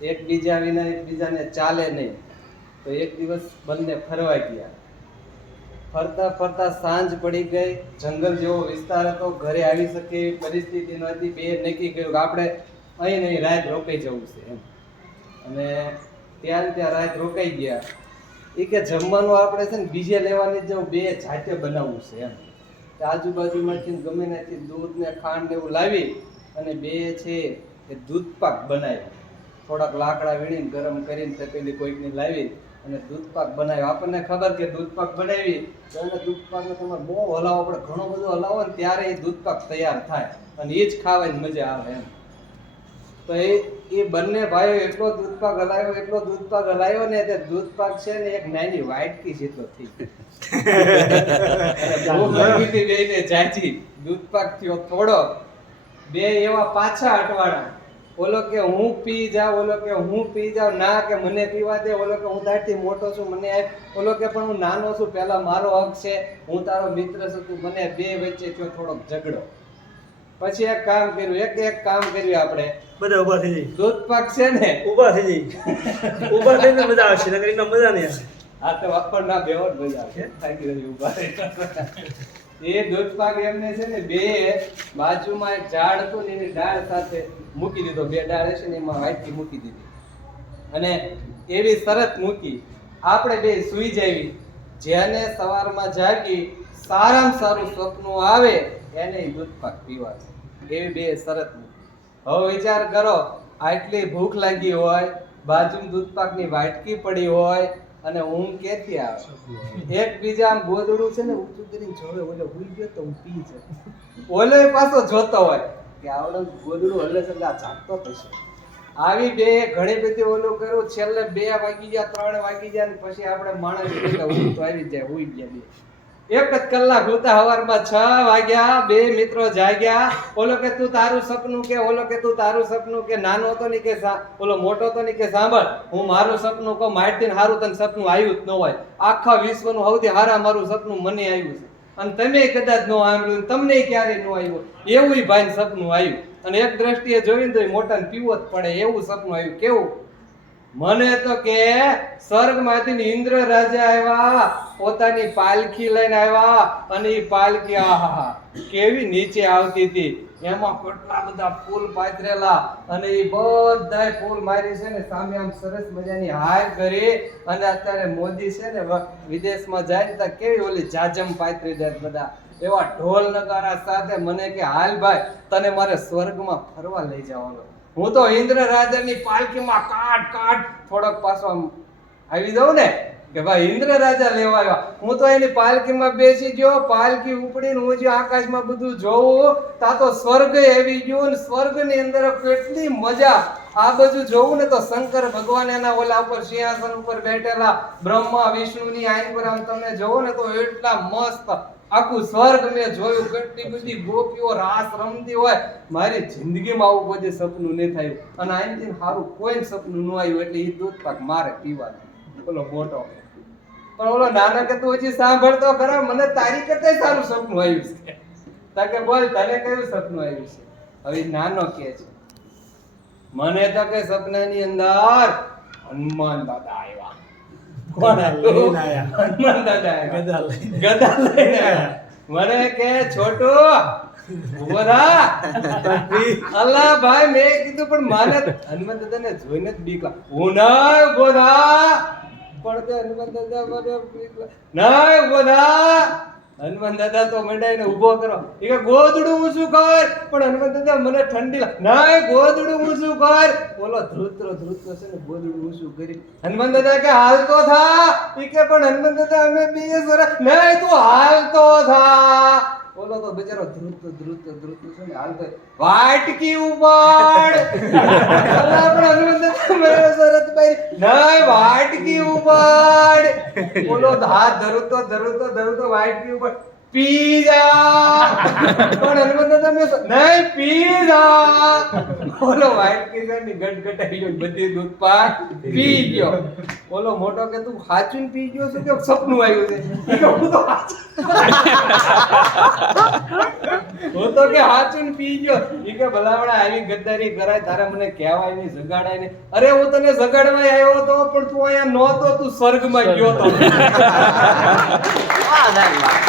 એકબીજા વિના એકબીજાને ચાલે નહીં. તો એક દિવસ બંને ફરવા ગયા. ફરતા ફરતા સાંજ પડી ગઈ. જંગલ જેવો વિસ્તાર હતો, ઘરે આવી શકે એવી પરિસ્થિતિ નહોતી. બે નક્કી કર્યું કે આપણે અહીં નહીં રાત રોકાઈ જવું છે એમ. અને ત્યાં રાત રોકાઈ ગયા. એ કે જમવાનું આપણે છે ને બીજે લેવાની જવું, બે જાતે બનાવવું છે એમ. આજુબાજુમાંથી ગમે ત્યાંથી દૂધ ને ખાંડ ને એવું લાવી અને બે છે એ દૂધ પાક બનાવ્યો. થોડાક લાકડા વીણીને ગરમ કરીને તપેલી કોઈકની લાવી અને દૂધ પાક બનાવ્યો. આપણને ખબર કે દૂધ પાક બનાવી તો એને દૂધ પાકને તમારે બહુ હલાવો પડે, ઘણો બધો હલાવો ને ત્યારે એ દૂધ પાક તૈયાર થાય અને એ જ ખાવાની મજા આવે એમ. તો એ બંને ભાઈઓ એટલો દૂધ પાક હલાવ્યો ને તે દૂધ પાક છે ને એક નાની વાટકી જેટલો થઈ ગયો. દૂધ પાક થયો થોડો. બે એવા પાછા અટવાડા. ઓલો કે હું પી જાઉં, ઓલો કે હું પી જાઉં. ના કે મને પીવા દે. ઓલો કે હું તારથી મોટો છું, મને આપ. ઓલો કે પણ હું નાનો છું, પેલા મારો હક છે, હું તારો મિત્ર છું, તું મને. બે વચ્ચે થયો થોડોક ઝઘડો. પછી એક કામ કર્યું આપણે બધા ઉભા થઈ જાય. દૂધ પાક છે ને ઉભા થઈ જાય. ઉભા થઈને મજા આવશે, નકર એના મજા નહીં આવે. આ તો વાપર ના બેવર મજા આવશે. થાકી રહી ઉભા રહી. એ દૂધ પાક એમને છે ને બે બાજુમાં એક ઝાડ હતું ને એની ડાળ સાથે મૂકી દીધો. બે ડાળ છે ને એમાં વાટકી મૂકી દીધી અને એવી શરત મૂકી, આપણે બે સૂઈ જાવી. જેને સવારમાં જાગી સારામાં સારું સપનું આવે એને દૂધ પાક પીવાનું. એવી બે શરત મૂકી. હવે વિચાર કરો, આટલી ભૂખ લાગી હોય, બાજુમાં દૂધ પાકની વાટકી પડી હોય અને ઊંઘ ક્યાંથી આવે? એકબીજા આમ ગોદડું છે ને ઊંચું કરીને જોવે, ઓલો હુઈ ગયો તો હું પી જાય. ઓલો પાછો જોતો હોય કે આવડે ગોદડું હલે છે, આ જાગતો થશે. આવી બે ઘણી બધી ઓલું કર્યું. છેલ્લે 2 વાગી ગયા, 3 વાગી ગયા ને પછી આપણે માણસ ઊંઘ તો આવી જાય, હુઈ ગયા બે. એક જ કલાક હોતા, સવારમાં 6 વાગ્યા. બે મિત્રો જાગ્યા. ઓલો કે તું તારું સપનું કે, ઓલો કે તું તારું સપનું કે. નાનો હતો ને કે ઓલો મોટો હતો ને કે સાંભળ, હું મારું સપનું કહું, મારથી હારું તને સપનું આવ્યું જ ન હોય. આખા વિશ્વનું સૌથી હારા મારું સપનું મને આવ્યું છે અને તમે કદાચ ન સાંભળ્યું, તમને ક્યારેય ન આવ્યું એવું ભાઈ સપનું આવ્યું. અને એક દ્રષ્ટિએ જોઈને તો મોટાને પીવો જ પડે એવું સપનું આવ્યું. કેવું? મને તો કે સ્વર્ગમાંથી ઇન્દ્ર રાજા આવ્યા, પોતાની પાલખી લઈને આવ્યા અને એ પાલખી આહા કેવી નીચે આવતી હતી. એમાં કેટલા બધા ફૂલ પાથરેલા અને એ બધાય ફૂલ મારી છે ને સામે આમ સરસ મજાની હાર કરી. અને અત્યારે મોદી છે ને વિદેશમાં જાય ને કેવી ઓલી જાજમ પાથરી દે બધા એવા ઢોલ નગારા સાથે. મને કે હાલ ભાઈ, તને મારે સ્વર્ગમાં ફરવા લઈ જવાનો. હું તો ઇન્દ્ર રાજાની પાલખીમાં કાટ થોડોક પાછો આવી જાઉં ને કે ભાઈ ઇન્દ્ર રાજા લેવા આવ્યા. હું તો એની પાલખીમાં બેસી ગયો. પાલખી ઉપડીને હું જે આકાશમાં બધું જોઉં, તા તો સ્વર્ગ આવી ગયું. સ્વર્ગની અંદર કેટલી મજા. આ બધું જોવું ને તો શંકર ભગવાન એના ઓલા ઉપર સિંહાસન ઉપર બેઠેલા, બ્રહ્મા વિષ્ણુની આઈન પર આમ તમે જોવો ને તો એટલા મસ્ત આખું સ્વર્ગ મેં જોયું. કેટલી બધી ગોપીઓ રાસ રમતી હોય. મારી જિંદગીમાં આવું બધું સપનું નહીં થયું અને આઈથી સારું કોઈ સપનું ન આવ્યું. એટલે એ દૂધ પાક મારે પીવાનું. ઓલો મોટો પણ ઓલો નાનો કે તું હજી સાંભળતો ખરા, મને તારી કરતા સારું સપનું આવ્યું છે. તાકે બોલ, તને કયું સપનું આવ્યું છે? હવે નાનો કે છે, મને તો કે સપનાની અંદર હનુમાન દાદા આવ્યા. કોણ આવ્યા? હનુમાન દાદા આવ્યા, ગદા લઈને આવ્યા. મને કે છોટુ ઉભરા. અલ્લા ભાઈ, મેં કીધું પણ માને હનુમાન દાદાને જોઈને જ બીક લાગે. હું ના ઉભો થા. પણ તે હનુમાન દાદા મને બીક લાગે. ના ઉભો થા. હનુમાન દાદા તો મંડાઈને ઊભો કરો. એ કે ગોદડું ઊંચું કર. પણ હનુમાન દાદા મને ઠંડી લાગે. ના ગોદડું ઊંચું કર. બોલો ધ્રુતરો છે ને ગોદડું ઊંચું કરી. હનુમાન દાદા કે હાલતો થા. એ કે પણ હનુમાન દાદા અમે બે સરસ. નહીં તું હાલતો થા. બોલો તો બિચારો ધ્રુત છે ને હાલતો. વાટકી ઉપર. પણ હનુમાન દાદા મેરે સરસ ભાઈ નહીં વાટકી ઉપર. બોલો હાથ ધરુતો વાટકી ઉપર. પીઝા પણ હનુમાન દાદા મેં નહીં પીઝા ઓલો વ્હાઈટ કિશન ની ગટગટાઈ ગયો બધી દૂધ પાક પી ગયો ઓલો મોટો કે તું હાચું પી ગયો છે કે સપનું આવ્યું છે ઈ કે હું તો હું તો કે હાચું પી ગયો ઈ કે ભલાવડા આવી ગદ્દારી કરાય તારે મને કહેવાય નહીં જગાડાય નહીં અરે હું તને જગાડવા આવ્યો હતો પણ તું અહીંયા નહોતો તું સ્વર્ગમાં ગયો તો વાહ